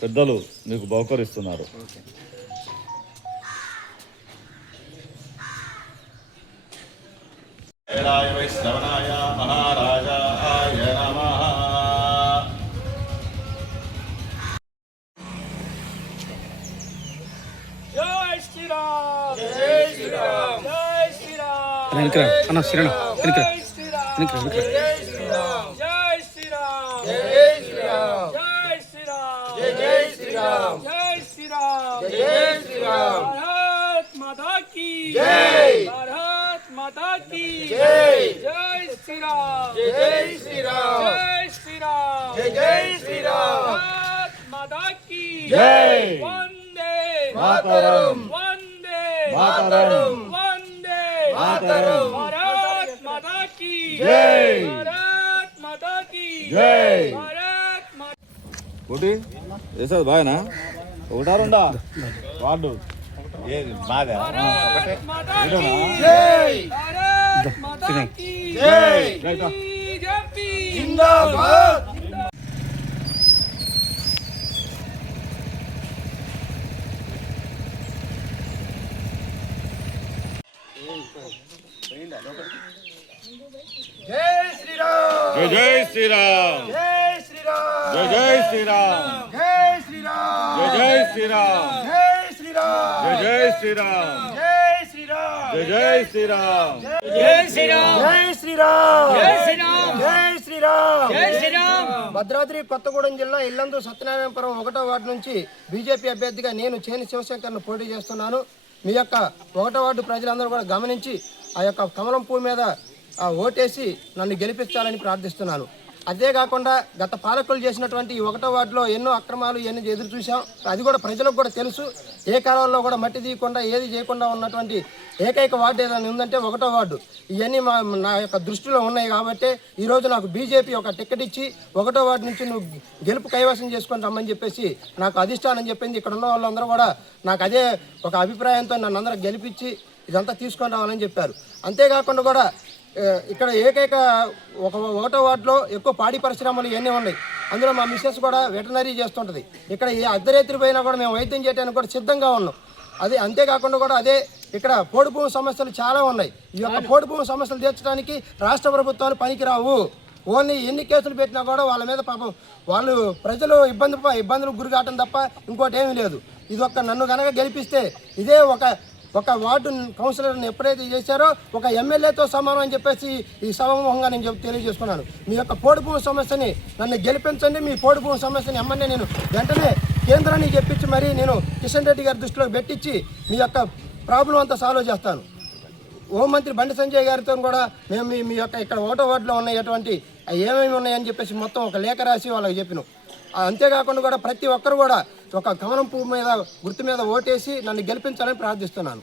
పెద్దలు మీకు బహుకరిస్తున్నారు. వైష్ణవనాయ మహారాజాయ నమః. జై శ్రీరామ్ జై శ్రీరామ్ జై శ్రీరామ్. అన్న శ్రీరామ్ జై శ్రీరామ్ జై శ్రీరామ్ జై శ్రీరామ్ జై శ్రీరామ్ జై శ్రీరామ్ జై శ్రీరామ్ జై శ్రీరామ్ జై శ్రీరామ్. భారత్ మాతా కీ జై భారత్ మాతా కీ జై జై శ్రీరామ్ జై శ్రీరామ్ జై శ్రీరామ్ జై శ్రీరామ్. భారత్ మాతా కీ జై. వందే మాతరం వందే మాతరం వందే మాతరం. భారత్ మాతా కీ జై భారత్ మాతా కీ జై భారత్ మాతా. ఒకటి వేసేది బాగానా? ఒకటా రెండా వార్డు ఏది బాగా ఒకటే జై భారత్ మాతా కీ జై బీజేపీ జిందాబాద్. జై శ్రీరామ్ జై జై శ్రీరామ్ జై శ్రీరామ్ జై జై శ్రీరామ్ జై శ్రీరామ్ జై జై శ్రీరామ్ జై శ్రీరామ్ జై జై శ్రీరామ్ జై శ్రీరామ్ జై జై శ్రీరామ్ జై శ్రీరామ్ జై శ్రీరామ్ జై శ్రీరామ్ జై శ్రీరామ్ జై శ్రీరామ్. భద్రాద్రి కొత్తగూడెం జిల్లా ఇల్లందు సత్యనారాయణపురం 1వ వార్డు నుంచి బీజేపీ అభ్యర్థిగా నేను చేని శివశంకర్ను పోటీ చేస్తున్నాను. మీ యొక్క 1వ వార్డు ప్రజలందరూ కూడా గమనించి ఆ యొక్క కమలం పువ్వు మీద ఓటేసి నన్ను గెలిపించాలని ప్రార్థిస్తున్నాను. అంతేకాకుండా గత పాలకులు చేసినటువంటి ఈ 1వ వార్డులో ఎన్నో అక్రమాలు ఇవన్నీ ఎదురు చూసాం. అది కూడా ప్రజలకు కూడా తెలుసు. ఏ కాలంలో కూడా మట్టి తీయకుండా ఏది చేయకుండా ఉన్నటువంటి ఏకైక వార్డు ఏదైనా ఉందంటే 1వ వార్డు. ఇవన్నీ నా యొక్క దృష్టిలో ఉన్నాయి కాబట్టి ఈరోజు నాకు బీజేపీ ఒక టికెట్ ఇచ్చి 1వ వార్డు నుంచి నువ్వు గెలుపు కైవసం చేసుకొని రమ్మని చెప్పేసి నాకు అధిష్టానం చెప్పింది. ఇక్కడ ఉన్న వాళ్ళందరూ కూడా నాకు అదే ఒక అభిప్రాయంతో నన్ను అందరూ గెలిపించి ఇదంతా తీసుకొని రావాలని చెప్పారు. అంతేకాకుండా కూడా ఇక్కడ ఏకైక 1వ వార్డులో ఎక్కువ పాడి పరిశ్రమలు ఇవన్నీ ఉన్నాయి. అందులో మా మిస్సెస్ కూడా వెటనరీ చేస్తుంటుంది. ఇక్కడ ఏ అర్ధరాత్రి పోయినా కూడా మేము వైద్యం చేయడానికి కూడా సిద్ధంగా ఉన్నాం. అది అంతేకాకుండా కూడా అదే ఇక్కడ పోడు భూమి సమస్యలు చాలా ఉన్నాయి. ఈ యొక్క పోడు భూమి సమస్యలు తీర్చడానికి రాష్ట్ర ప్రభుత్వాలు పనికిరావు. ఓన్లీ ఎన్ని కేసులు పెట్టినా కూడా వాళ్ళ మీద పాపం వాళ్ళు ప్రజలు ఇబ్బందులకు గురి కావటం తప్ప ఇంకోటి ఏమీ లేదు. ఇది నన్ను కనుక గెలిపిస్తే ఇదే ఒక వార్డు కౌన్సిలర్ని ఎప్పుడైతే చేశారో ఒక ఎమ్మెల్యేతో సమానం అని చెప్పేసి ఈ సభాముఖంగా నేను తెలియజేసుకున్నాను. మీ యొక్క పోడు భూమి సమస్యని నన్ను గెలిపించండి. మీ పోడు భూమి సమస్యని ఎమ్మెల్యే నేను వెంటనే కేంద్రాన్ని చెప్పించి మరీ నేను కిషన్ రెడ్డి గారి దృష్టిలో పెట్టించి మీ యొక్క ప్రాబ్లం అంతా సాల్వ్ చేస్తాను. హోంమంత్రి బండి సంజయ్ గారితో కూడా మేము మీ యొక్క ఇక్కడ 1వ వార్డులో ఉన్నటువంటి ఏమేమి ఉన్నాయని చెప్పేసి మొత్తం ఒక లేఖ రాసి వాళ్ళకి చెప్పినాం. అంతేకాకుండా కూడా ప్రతి ఒక్కరు కూడా ఒక కమలం పువ్వు మీద గుర్తు మీద ఓటేసి నన్ను గెలిపించాలని ప్రార్థిస్తున్నాను.